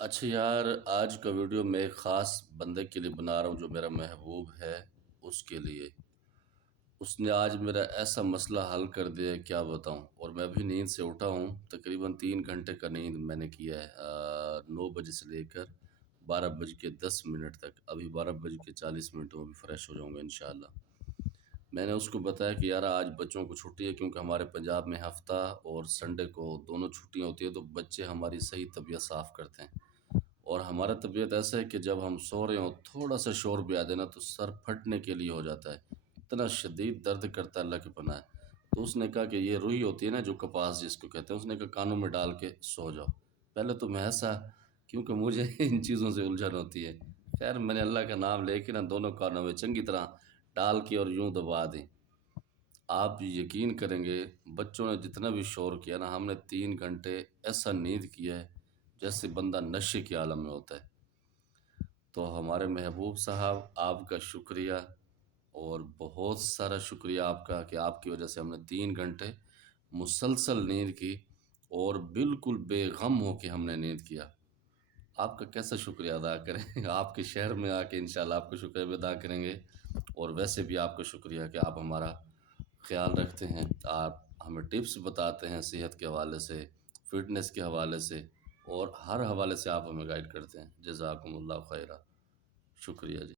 اچھا یار، آج کا ویڈیو میں ایک خاص بندے کے لیے بنا رہا ہوں جو میرا محبوب ہے، اس کے لیے۔ اس نے آج میرا ایسا مسئلہ حل کر دیا ہے، کیا بتاؤں۔ اور میں ابھی نیند سے اٹھا ہوں، تقریباً 3 گھنٹے کا نیند میں نے کیا ہے، 9 بجے سے لے کر 12:10 تک۔ ابھی 12:40 میں بھی فریش ہو جاؤں گا انشاءاللہ۔ میں نے اس کو بتایا کہ یار آج بچوں کو چھٹی ہے، کیونکہ ہمارے پنجاب میں ہفتہ اور سنڈے کو دونوں چھٹیاں ہوتی ہیں، تو بچے ہماری صحیح طبیعت صاف کرتے ہیں۔ اور ہمارا طبیعت ایسا ہے کہ جب ہم سو رہے ہوں تھوڑا سا شور بھی آ دینا تو سر پھٹنے کے لیے ہو جاتا ہے، اتنا شدید درد کرتا ہے، اللہ کی پناہ ہے۔ تو اس نے کہا کہ یہ روئی ہوتی ہے نا، جو کپاس جس کو کہتے ہیں، اس نے کہا کانوں میں ڈال کے سو جاؤ۔ پہلے تو میں ہنسا، کیونکہ مجھے ان چیزوں سے الجھن ہوتی ہے۔ خیر میں نے اللہ کا نام لے کے نا دونوں کانوں میں چنگی طرح ڈال کے اور یوں دبا دی۔ آپ یقین کریں گے، بچوں نے جتنا بھی شور کیا نا، ہم نے 3 گھنٹے ایسا نیند کیا ہے جیسے بندہ نشے کے عالم میں ہوتا ہے۔ تو ہمارے محبوب صاحب، آپ کا شکریہ، اور بہت سارا شکریہ آپ کا، کہ آپ کی وجہ سے ہم نے 3 گھنٹے مسلسل نیند کی، اور بالکل بے غم ہو کے ہم نے نیند کیا۔ آپ کا کیسا شکریہ ادا کریں؟ آپ کے شہر میں آ کے انشاءاللہ آپ کا شکریہ بھی ادا کریں گے۔ اور ویسے بھی آپ کا شکریہ کہ آپ ہمارا خیال رکھتے ہیں، آپ ہمیں ٹپس بتاتے ہیں صحت کے حوالے سے، فٹنس کے حوالے سے، اور ہر حوالے سے آپ ہمیں گائیڈ کرتے ہیں۔ جزاکم اللہ خیرہ، شکریہ جی۔